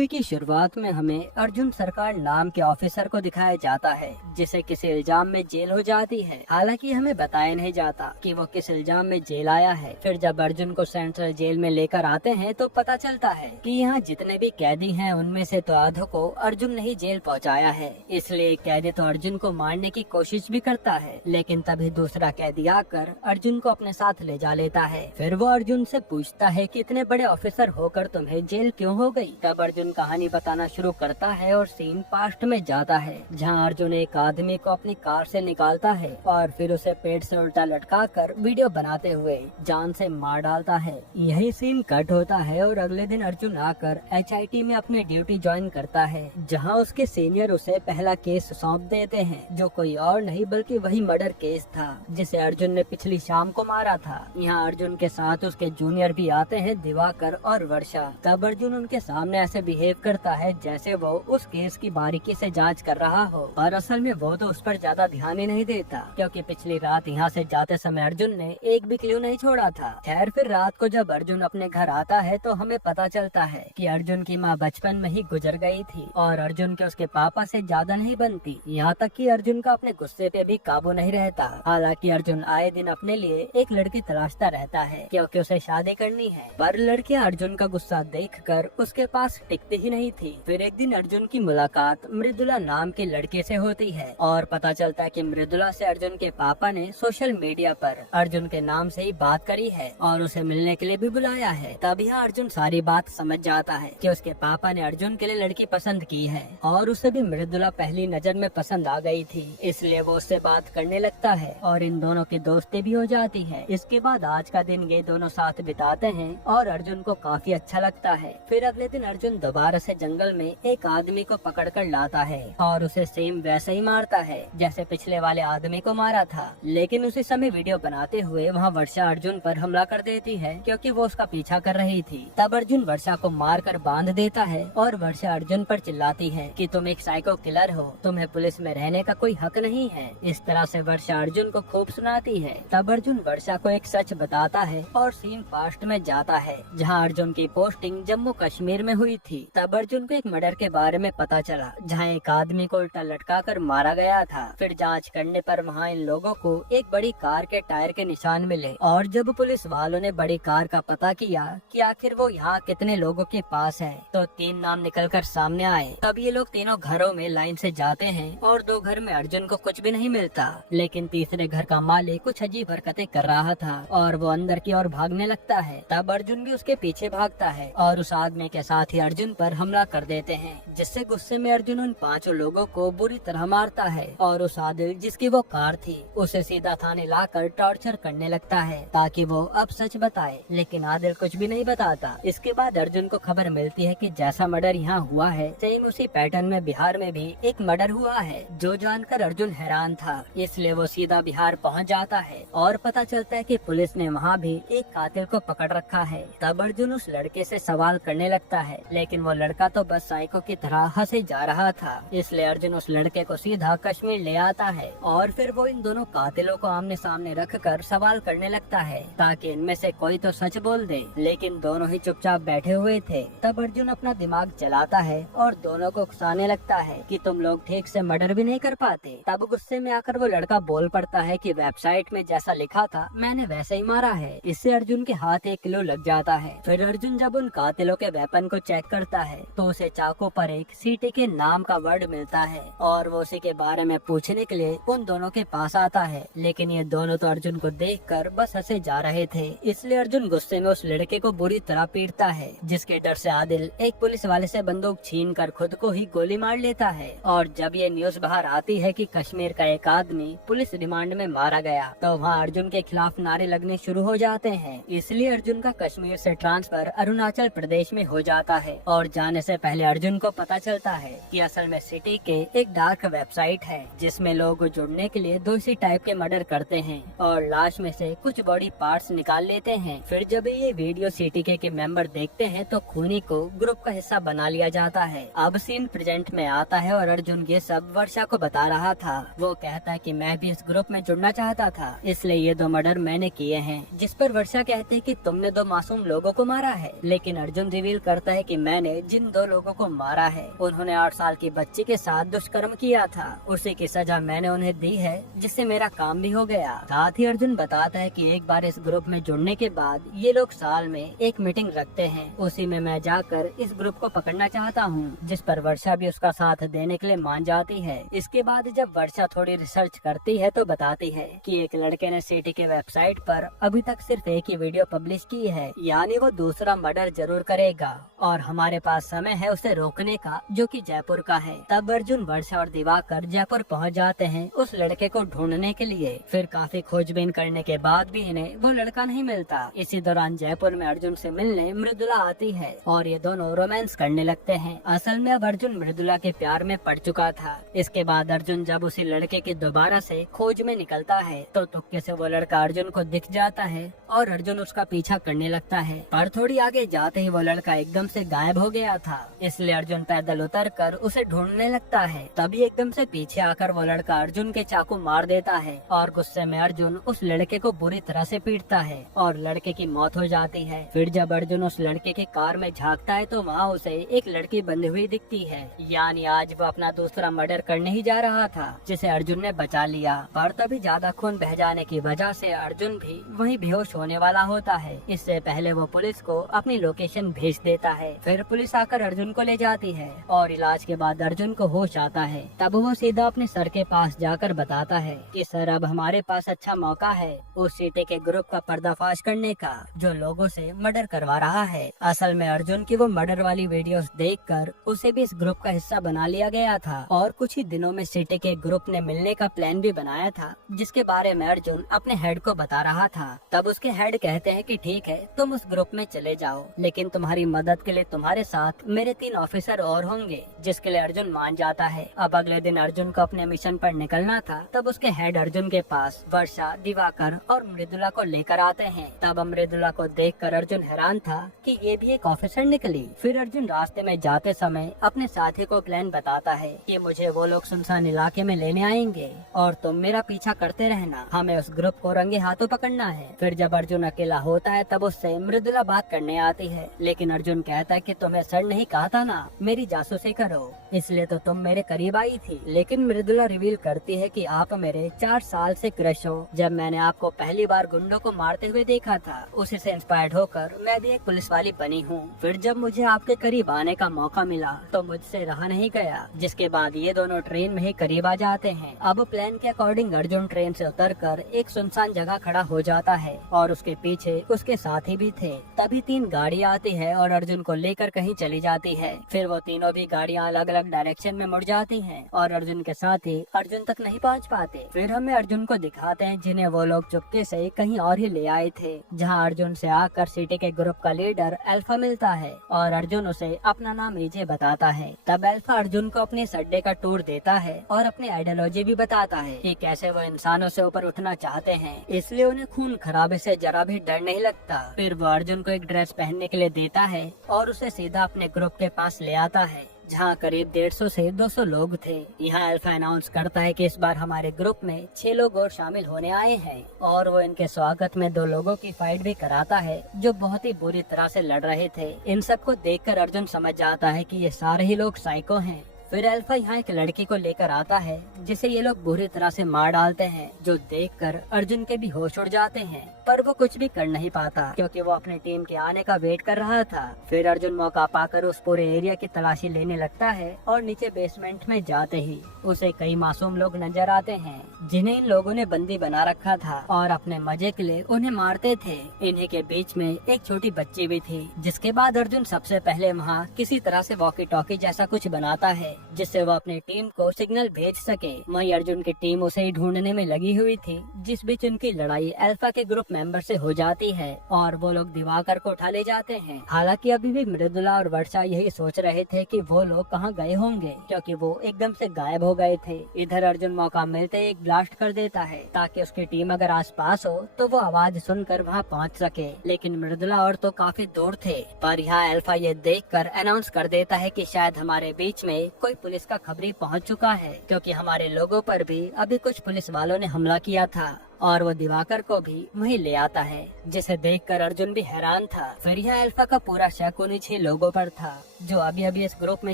Movie की शुरुआत में हमें अर्जुन सरकार नाम के ऑफिसर को दिखाया जाता है जिसे किसी इल्जाम में जेल हो जाती है। हालांकि हमें बताया नहीं जाता कि वो किस इल्जाम में जेल आया है। फिर जब अर्जुन को सेंट्रल जेल में लेकर आते हैं तो पता चलता है कि यहाँ जितने भी कैदी हैं उनमें से तो आधों को अर्जुन ने ही जेल पहुँचाया है। इसलिए कैदी तो अर्जुन को मारने की कोशिश भी करता है, लेकिन तभी दूसरा कैदी आकर अर्जुन को अपने साथ ले जा लेता है। फिर वो अर्जुन से पूछता है कि इतने बड़े ऑफिसर होकर तुम्हें जेल क्यों हो गई। तब अर्जुन कहानी बताना शुरू करता है और सीन पास्ट में जाता है जहाँ अर्जुन एक आदमी को अपनी कार से निकालता है और फिर उसे पेट से उल्टा लटका कर वीडियो बनाते हुए जान से मार डालता है। यही सीन कट होता है और अगले दिन अर्जुन आकर HIT में अपनी ड्यूटी ज्वाइन करता है, जहाँ उसके सीनियर उसे पहला केस सौंप देते हैं जो कोई और नहीं बल्कि वही मर्डर केस था जिसे अर्जुन ने पिछली शाम को मारा था। यहाँ अर्जुन के साथ उसके जूनियर भी आते हैं, दिवाकर और वर्षा। तब अर्जुन उनके सामने ऐसे बिहेव करता है जैसे वो उस केस की बारीकी से जांच कर रहा हो, और असल में वो तो उस पर ज्यादा ध्यान ही नहीं देता क्योंकि पिछली रात यहाँ से जाते समय अर्जुन ने एक भी क्लू नहीं छोड़ा था। खैर फिर रात को जब अर्जुन अपने घर आता है तो हमें पता चलता है कि अर्जुन की माँ बचपन में ही गुजर गई थी और अर्जुन के उसके पापा से ज्यादा नहीं बनती। यहाँ तक कि अर्जुन का अपने गुस्से पे भी काबू नहीं रहता। हालांकि अर्जुन आए दिन अपने लिए एक लड़की तलाशता रहता है क्योंकि उसे शादी करनी है, पर लड़कियाँ अर्जुन का गुस्सा देखकर उसके पास टिकती ही नहीं थी। फिर एक दिन अर्जुन की मुलाकात मृदुला नाम के लड़के से होती है और पता चलता है कि मृदुला से अर्जुन के पापा ने सोशल मीडिया पर अर्जुन के नाम से ही बात करी है और उसे मिलने के लिए भी बुलाया है। तब यहाँ अर्जुन सारी बात समझ जाता है कि उसके पापा ने अर्जुन के लिए लड़की पसंद की है और उसे भी मृदुला पहली नजर में पसंद आ गई थी, इसलिए वो उससे बात करने लगता है और इन दोनों की दोस्ती भी हो जाती है। इसके बाद आज का दिन ये दोनों साथ बिताते हैं और अर्जुन को काफी अच्छा लगता है। फिर अगले दिन अर्जुन दोबारा से जंगल में एक आदमी को पकड़ कर लाता है और उसे सेम वैसे ही मारता है जैसे पिछले वाले आदमी को मारा था, लेकिन उसी समय वीडियो बनाते हुए वहाँ वर्षा अर्जुन पर हमला कर देती है क्योंकि वो उसका पीछा कर रही थी। तब अर्जुन वर्षा को मार कर बांध देता है और वर्षा अर्जुन पर चिल्लाती है कि तुम एक साइको किलर हो, तुम्हें पुलिस में रहने का कोई हक नहीं है। इस तरह से वर्षा अर्जुन को खूब सुनाती है। तब अर्जुन वर्षा को एक सच बताता है और सीन पास्ट में जाता है जहाँ अर्जुन की पोस्टिंग जम्मू कश्मीर में हुई थी। तब अर्जुन को एक मर्डर के बारे में पता चला जहाँ एक आदमी को उल्टा लटका कर मारा गया था। फिर जांच करने पर वहाँ इन लोगों को एक बड़ी कार के टायर के निशान मिले और जब पुलिस वालों ने बड़ी कार का पता किया कि आखिर वो यहाँ कितने लोगों के पास है तो 3 नाम निकल कर सामने आए। तब ये लोग तीनों घरों में लाइन से जाते हैं और 2 घर में अर्जुन को कुछ भी नहीं मिलता, लेकिन तीसरे घर का मालिक कुछ अजीब हरकतें कर रहा था और वो अंदर की ओर भागने लगता है। तब अर्जुन भी उसके पीछे भागता है और उस आदमी के साथ ही अर्जुन पर हमला कर देते हैं, जिससे गुस्से में अर्जुन उन 5 लोगों को बुरी तरह मारता है और उस आदिल जिसकी वो कार थी उसे सीधा थाने लाकर टॉर्चर करने लगता है ताकि वो अब सच बताए, लेकिन आदिल कुछ भी नहीं बताता। इसके बाद अर्जुन को खबर मिलती है कि जैसा मर्डर यहाँ हुआ है सेम उसी पैटर्न में बिहार में भी एक मर्डर हुआ है, जो जानकर अर्जुन हैरान था। इसलिए वो सीधा बिहार पहुँच जाता है और पता चलता है कि पुलिस ने वहाँ भी एक कातिल को पकड़ रखा है। तब अर्जुन उस लड़के से सवाल करने लगता है, लेकिन वो लड़का तो बस साइको की तरह हंसे जा रहा था। इसलिए अर्जुन उस लड़के को सीधा कश्मीर ले आता है और फिर वो इन दोनों कातिलों को आमने सामने रखकर सवाल करने लगता है ताकि इनमें से कोई तो सच बोल दे, लेकिन दोनों ही चुपचाप बैठे हुए थे। तब अर्जुन अपना दिमाग चलाता है और दोनों को उकसाने लगता है कि तुम लोग ठीक से मर्डर भी नहीं कर पाते। तब गुस्से में आकर वो लड़का बोल पड़ता है कि वेबसाइट में जैसा लिखा था मैंने वैसे ही मारा है। इससे अर्जुन के हाथ एक क्लू लग जाता है। फिर अर्जुन जब उन कातिलों के वेपन को चेक करता है तो उसे चाकू पर एक सीटी के नाम का वर्ड मिलता है और वो उसी के बारे में पूछने के लिए उन दोनों के पास आता है, लेकिन ये दोनों तो अर्जुन को देखकर बस हंसे जा रहे थे। इसलिए अर्जुन गुस्से में उस लड़के को बुरी तरह पीटता है, जिसके डर से आदिल एक पुलिस वाले से बंदूक छीनकर खुद को ही गोली मार लेता है। और जब ये न्यूज बाहर आती है कि कश्मीर का एक आदमी पुलिस रिमांड में मारा गया तो वहाँ अर्जुन के खिलाफ नारे लगने शुरू हो जाते हैं। इसलिए अर्जुन का कश्मीर से ट्रांसफर अरुणाचल प्रदेश में हो जाता है और जाने से पहले अर्जुन को पता चलता है कि असल में सिटी के एक डार्क वेबसाइट है जिसमें लोग जुड़ने के लिए 2 इसी टाइप के मर्डर करते हैं और लाश में से कुछ बॉडी पार्ट्स निकाल लेते हैं। फिर जब ये वीडियो सिटी के मेंबर देखते हैं तो खूनी को ग्रुप का हिस्सा बना लिया जाता है। अब सीन प्रेजेंट में आता है और अर्जुन ये सब वर्षा को बता रहा था। वो कहता है कि मैं भी इस ग्रुप में जुड़ना चाहता था, इसलिए ये 2 मर्डर मैंने किए हैं। जिस पर वर्षा कहते हैं कि तुमने 2 मासूम लोगों को मारा है, लेकिन अर्जुन रिवील करता है कि मैंने ने जिन 2 लोगों को मारा है उन्होंने 8 साल की बच्ची के साथ दुष्कर्म किया था। उसी की सजा मैंने उन्हें दी है, जिससे मेरा काम भी हो गया। साथ ही अर्जुन बताता है कि एक बार इस ग्रुप में जुड़ने के बाद ये लोग साल में एक मीटिंग रखते हैं। उसी में मैं जाकर इस ग्रुप को पकड़ना चाहता हूँ, जिस पर वर्षा भी उसका साथ देने के लिए मान जाती है। इसके बाद जब वर्षा थोड़ी रिसर्च करती है तो बताती है कि एक लड़के ने सिटी के वेबसाइट पर अभी तक सिर्फ एक ही वीडियो पब्लिश की है, यानी वो दूसरा मर्डर जरूर करेगा और हमारे पास समय है उसे रोकने का, जो कि जयपुर का है। तब अर्जुन, वर्षा और दिवाकर जयपुर पहुंच जाते हैं उस लड़के को ढूंढने के लिए। फिर काफी खोजबीन करने के बाद भी इन्हें वो लड़का नहीं मिलता। इसी दौरान जयपुर में अर्जुन से मिलने मृदुला आती है और ये दोनों रोमांस करने लगते हैं। असल में अब अर्जुन मृदुला के प्यार में पड़ चुका था। इसके बाद अर्जुन जब उसी लड़के की दोबारा से खोज में निकलता है तो तुक्के से वो लड़का अर्जुन को दिख जाता है और अर्जुन उसका पीछा करने लगता है। पर थोड़ी आगे जाते ही वो लड़का एकदम से गायब हो गया था, इसलिए अर्जुन पैदल उतरकर उसे ढूंढने लगता है। तभी एकदम से पीछे आकर वो लड़का अर्जुन के चाकू मार देता है और गुस्से में अर्जुन उस लड़के को बुरी तरह से पीटता है और लड़के की मौत हो जाती है। फिर जब अर्जुन उस लड़के की कार में झांकता है तो वहाँ उसे एक लड़की बंधी हुई दिखती है, यानी आज वो अपना दूसरा मर्डर करने ही जा रहा था, जिसे अर्जुन ने बचा लिया। पर तभी ज्यादा खून बह जाने की वजह से अर्जुन भी वहीं बेहोश होने वाला होता है। इससे पहले वो पुलिस को अपनी लोकेशन भेज देता है। फिर पुलिस आकर अर्जुन को ले जाती है और इलाज के बाद अर्जुन को होश आता है। तब वो सीधा अपने सर के पास जाकर बताता है कि सर, अब हमारे पास अच्छा मौका है उस सीटे के ग्रुप का पर्दाफाश करने का, जो लोगों से मर्डर करवा रहा है। असल में अर्जुन की वो मर्डर वाली वीडियोस देखकर उसे भी इस ग्रुप का हिस्सा बना लिया गया था और कुछ ही दिनों में सीटे के ग्रुप ने मिलने का प्लान भी बनाया था, जिसके बारे में अर्जुन अपने हेड को बता रहा था। तब उसके हेड कहते हैं कि ठीक है, तुम उस ग्रुप में चले जाओ, लेकिन तुम्हारी मदद के लिए तुम्हारे साथ मेरे 3 ऑफिसर और होंगे, जिसके लिए अर्जुन मान जाता है। अब अगले दिन अर्जुन को अपने मिशन पर निकलना था। तब उसके हेड अर्जुन के पास वर्षा, दिवाकर और मृदुला को लेकर आते हैं। तब मृदुला को देखकर अर्जुन हैरान था कि ये भी एक ऑफिसर निकली। फिर अर्जुन रास्ते में जाते समय अपने साथी को प्लान बताता है कि मुझे वो लोग सुनसान इलाके में लेने आएंगे और तुम मेरा पीछा करते रहना, हमें उस ग्रुप को रंगे हाथों पकड़ना है। फिर जब अर्जुन अकेला होता है तब उससे मृदुला बात करने आती है, लेकिन अर्जुन कहता है कि तुम्हें सर नहीं कहा था ना मेरी जासूसी करो, इसलिए तो तुम मेरे करीब आई थी। लेकिन मृदुला रिवील करती है कि आप मेरे 4 साल से क्रश हो। जब मैंने आपको पहली बार गुंडों को मारते हुए देखा था, उसी से इंस्पायर्ड होकर मैं भी एक पुलिस वाली बनी हूँ। फिर जब मुझे आपके करीब आने का मौका मिला तो मुझसे रहा नहीं गया, जिसके बाद ये दोनों ट्रेन में ही करीब आ जाते हैं। अब प्लान के अकॉर्डिंग अर्जुन ट्रेन से उतरकर एक सुनसान जगह खड़ा हो जाता है और उसके पीछे उसके साथी भी थे। तभी 3 गाड़ियाँ आती है और अर्जुन को लेकर कहीं चली जाती है। फिर वो तीनों भी गाड़ियाँ अलग अलग डायरेक्शन में मुड़ जाती हैं और अर्जुन के साथी अर्जुन तक नहीं पहुँच पाते। फिर हमें अर्जुन को दिखाते हैं जिन्हें वो लोग चुपके से कहीं और ही ले आए थे, जहाँ अर्जुन से आकर सिटी के ग्रुप का लीडर अल्फा मिलता है और अर्जुन उसे अपना नाम ईजे बताता है। तब अल्फा अर्जुन को अपने अड्डे का टूर देता है और अपनी आइडियोलॉजी भी बताता है कि कैसे वो इंसानों से ऊपर उठना चाहते हैं, इसलिए उन्हें खून खराबे से जरा भी डर नहीं लगता। फिर वो अर्जुन को एक ड्रेस पहनने के लिए देता है और उसे सीधा अपने ग्रुप के पास ले आता है, जहाँ करीब 150 से 200 लोग थे। यहाँ अल्फा अनाउंस करता है कि इस बार हमारे ग्रुप में 6 लोग और शामिल होने आए हैं और वो इनके स्वागत में 2 लोगों की फाइट भी कराता है जो बहुत ही बुरी तरह से लड़ रहे थे। इन सबको देखकर अर्जुन समझ जाता है कि ये सारे ही लोग साइको हैं। फिर अल्फा यहाँ एक लड़की को लेकर आता है जिसे ये लोग बुरी तरह से मार डालते हैं, जो देखकर अर्जुन के भी होश उड़ जाते हैं, पर वो कुछ भी कर नहीं पाता क्योंकि वो अपनी टीम के आने का वेट कर रहा था। फिर अर्जुन मौका पाकर उस पूरे एरिया की तलाशी लेने लगता है और नीचे बेसमेंट में जाते ही उसे कई मासूम लोग नजर आते हैं जिन्हें इन लोगों ने बंदी बना रखा था और अपने मजे के लिए उन्हें मारते थे। इन्हीं के बीच में एक छोटी बच्ची भी थी, जिसके बाद अर्जुन सबसे पहले वहाँ किसी तरह से वॉकी टॉकी जैसा कुछ बनाता है जिससे वो अपनी टीम को सिग्नल भेज सके। वहीं अर्जुन की टीम उसे ही ढूंढने में लगी हुई थी, जिस बीच उनकी लड़ाई अल्फा के ग्रुप मेंबर से हो जाती है और वो लोग दिवाकर को उठा ले जाते हैं। हालांकि अभी भी मृदुला और वर्षा यही सोच रहे थे कि वो लोग कहाँ गए होंगे क्योंकि वो एकदम से गायब हो गए थे। इधर अर्जुन मौका मिलते ही एक ब्लास्ट कर देता है ताकि उसकी टीम अगर आसपास हो तो वो आवाज सुनकर वहाँ पहुँच सके, लेकिन मृदुला और तो काफी दूर थे। पर यहाँ अल्फा ये देखकर अनाउंस कर देता है कि शायद हमारे बीच में कोई पुलिस का खबरी पहुँच चुका है क्योंकि हमारे लोगों पर भी अभी कुछ पुलिस वालों ने हमला किया था। और वो दिवाकर को भी वहीं ले आता है, जिसे देखकर अर्जुन भी हैरान था। फिर यह अल्फा का पूरा शक उन्हीं 6 लोगों पर था जो अभी अभी इस ग्रुप में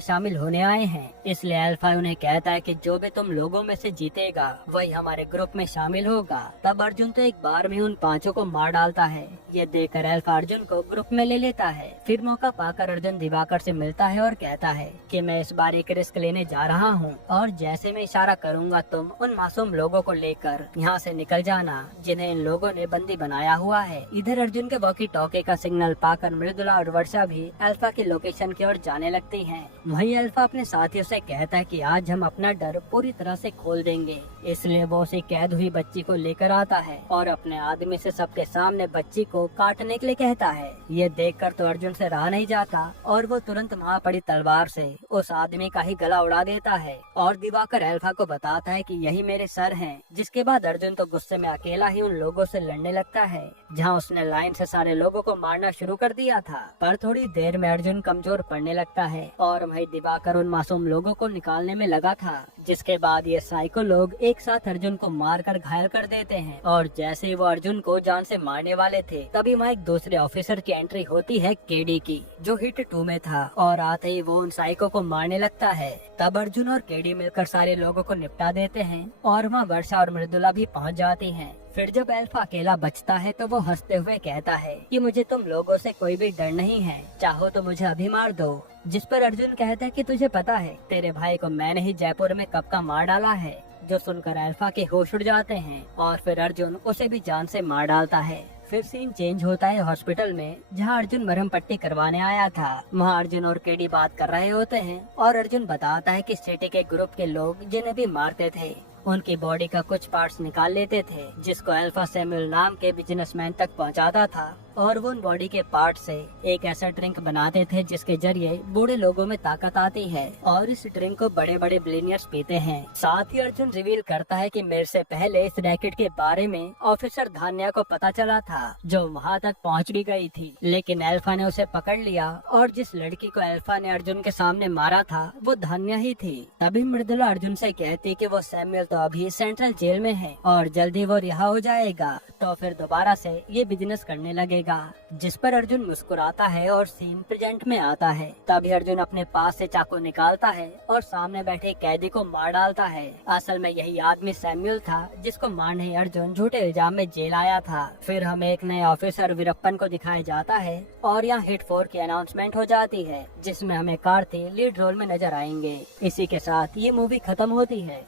शामिल होने आए हैं। इसलिए अल्फा उन्हें कहता है कि जो भी तुम लोगों में से जीतेगा वही हमारे ग्रुप में शामिल होगा। तब अर्जुन तो एक बार में उन 5 को मार डालता है। ये देखकर अल्फा अर्जुन को ग्रुप में ले लेता है। फिर मौका पाकर अर्जुन दिवाकर से मिलता है और कहता है कि मैं इस बार एक रिस्क लेने जा रहा हूँ और जैसे मैं इशारा करूँगा तुम उन मासूम लोगों को लेकर यहाँ से निकल जाना जिन्हें इन लोगों ने बंदी बनाया हुआ है। इधर अर्जुन के वॉकी टॉकी का सिग्नल पाकर मृदुला और वर्षा भी अल्फा की लोकेशन की ओर जाने लगती हैं। वहीं अल्फा अपने साथियों से कहता है कि आज हम अपना डर पूरी तरह से खोल देंगे। इसलिए वो उसे कैद हुई बच्ची को लेकर आता है और अपने आदमी से सबके सामने बच्ची को काटने के लिए कहता है। ये देखकर तो अर्जुन से रहा नहीं जाता और वो तुरंत वहाँ पड़ी तलवार से उस आदमी का ही गला उड़ा देता है और दिवाकर अल्फा को बताता है कि यही मेरे सर हैं। जिसके बाद अर्जुन तो गुस्से में अकेला ही उन लोगों से लड़ने लगता है जहाँ उसने लाइन से सारे लोगों को मारना शुरू कर दिया था। पर थोड़ी देर में अर्जुन कमजोर पड़ने लगता है और वही दिवाकर उन मासूम लोगों को निकालने में लगा था। जिसके बाद ये साइको लोग एक साथ अर्जुन को मारकर घायल कर देते हैं और जैसे ही वो अर्जुन को जान से मारने वाले थे तभी वहाँ एक दूसरे ऑफिसर की एंट्री होती है, केडी की, जो हिट 2 में था और आते ही वो उन साइको को मारने लगता है। तब अर्जुन और केडी मिलकर सारे लोगों को निपटा देते हैं और वहाँ वर्षा और मृदुला भी पहुँच जाती हैं। फिर जब अल्फा अकेला बचता है तो वो हंसते हुए कहता है कि मुझे तुम लोगों से कोई भी डर नहीं है, चाहो तो मुझे अभी मार दो। जिस पर अर्जुन कहता है कि तुझे पता है तेरे भाई को मैंने ही जयपुर में कब का मार डाला है। जो सुनकर अल्फा के होश उड़ जाते हैं और फिर अर्जुन उसे भी जान से मार डालता है। फिर सीन चेंज होता है हॉस्पिटल में जहां अर्जुन मरहम पट्टी करवाने आया था। वहां अर्जुन और केडी बात कर रहे होते हैं और अर्जुन बताता है कि सिटी के ग्रुप के लोग जिन्हें भी मारते थे उनकी बॉडी का कुछ पार्ट्स निकाल लेते थे जिसको अल्फा सैमुअल नाम के बिजनेसमैन तक पहुंचाता था और वो उन बॉडी के पार्ट से एक ऐसा ड्रिंक बनाते थे जिसके जरिए बूढ़े लोगों में ताकत आती है और इस ड्रिंक को बड़े बड़े बिलियनियर्स पीते हैं। साथ ही अर्जुन रिवील करता है कि मेरे से पहले इस रैकेट के बारे में ऑफिसर धान्या को पता चला था जो वहाँ तक पहुँच भी गई थी, लेकिन अल्फा ने उसे पकड़ लिया और जिस लड़की को अल्फा ने अर्जुन के सामने मारा था वो धान्या ही थी। तभी मृदुला अर्जुन से कहती कि वो सैमुअल तो अभी सेंट्रल जेल में है और जल्दी वो रिहा हो जाएगा तो फिर दोबारा से ये बिजनेस करने लगेगा। जिस पर अर्जुन मुस्कुराता है और सीन प्रेजेंट में आता है। तभी अर्जुन अपने पास से चाकू निकालता है और सामने बैठे कैदी को मार डालता है। असल में यही आदमी सैमुअल था जिसको मारने अर्जुन झूठे इल्जाम में जेल आया था। फिर हमें एक नए ऑफिसर वीरप्पन को दिखाया जाता है और यहाँ हिट 4 की अनाउंसमेंट हो जाती है जिसमें हमें कार्तिक लीड रोल में नजर आएंगे। इसी के साथ ये मूवी खत्म होती है।